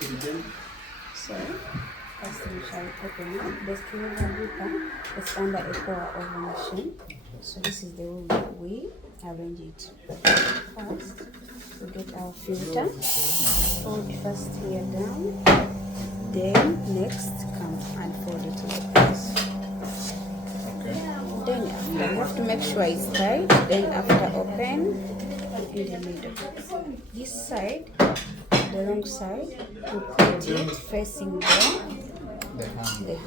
So first we shall open it. The scale paper is under a pour over machine. So this is the way we arrange it. First we get our filter. Fold first here down. Then next come and fold it like this. Then after, you have to make sure it's tight. Then after open in the middle. This side, the wrong side, to put it facing the handle.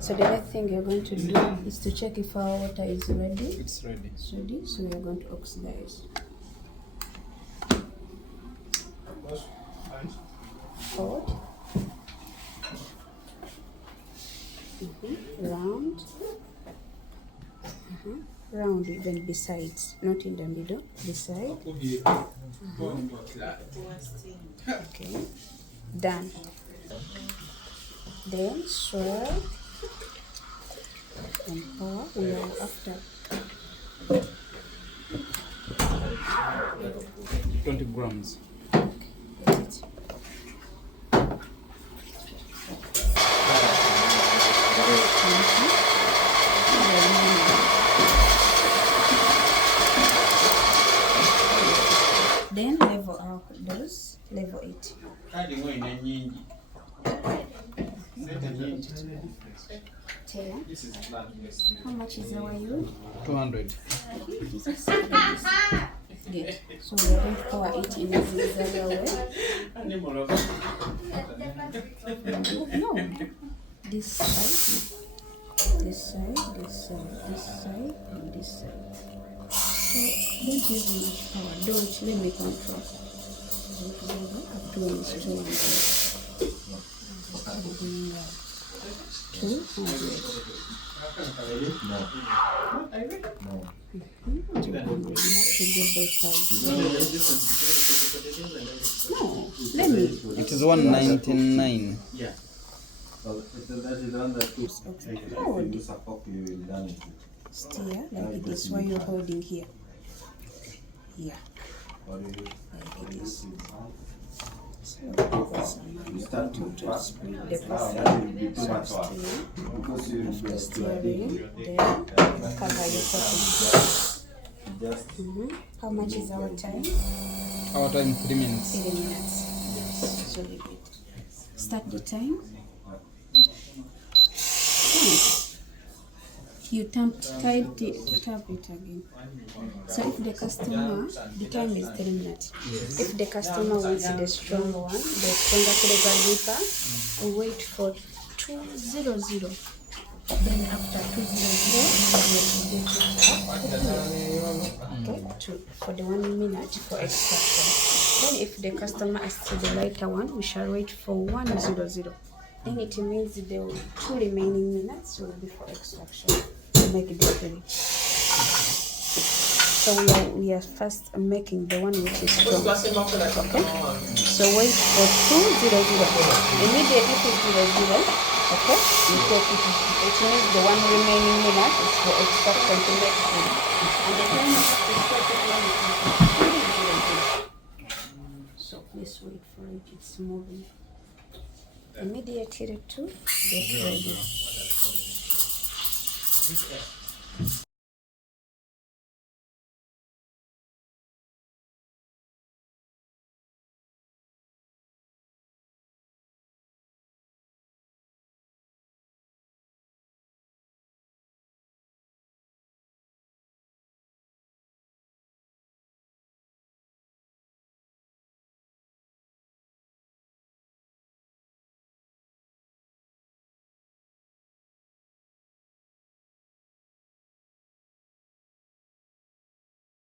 So the next thing you're going to do is to check if our water is ready. It's ready. It's ready, so we are going to oxidize. Forward. Round. Round even besides, not in the middle, beside. Okay, done. Then swirl and pour. We are after 20 grams. Then level out those, level it. How much is our yield? 200. Good. So we're going to pour it in a zigzag way. No. This side, this side, this side, this side, and this side. So don't use much power. Don't let me control. Up to when it's too much. 200. No, let me. It is 199. Yeah. Steer like this while you're holding here. Yeah. Like this. So you start to split the pressure. After steering, then cover your cotton. How much is our time? Our time 3 minutes. 3 minutes. Yes. So leave it. Start the time. You tap it again. So if the customer, the time is 3 minutes. Yes. If the customer wants the strong one, the stronger flavor deeper, we wait for 200. Then after 200, for the 1 minute for extraction. Then if the customer asks for the lighter one, we shall wait for 100. Then it means the 2 remaining minutes will be for extraction to make the drink. So we are first making the one which is strong. Okay? So wait for 200. Immediately to 00. Okay? You take it. It means the 1 remaining minute is for extraction to make drink. And the time is started when it is 200. So please wait for it. It's moving. Immediately to get ready.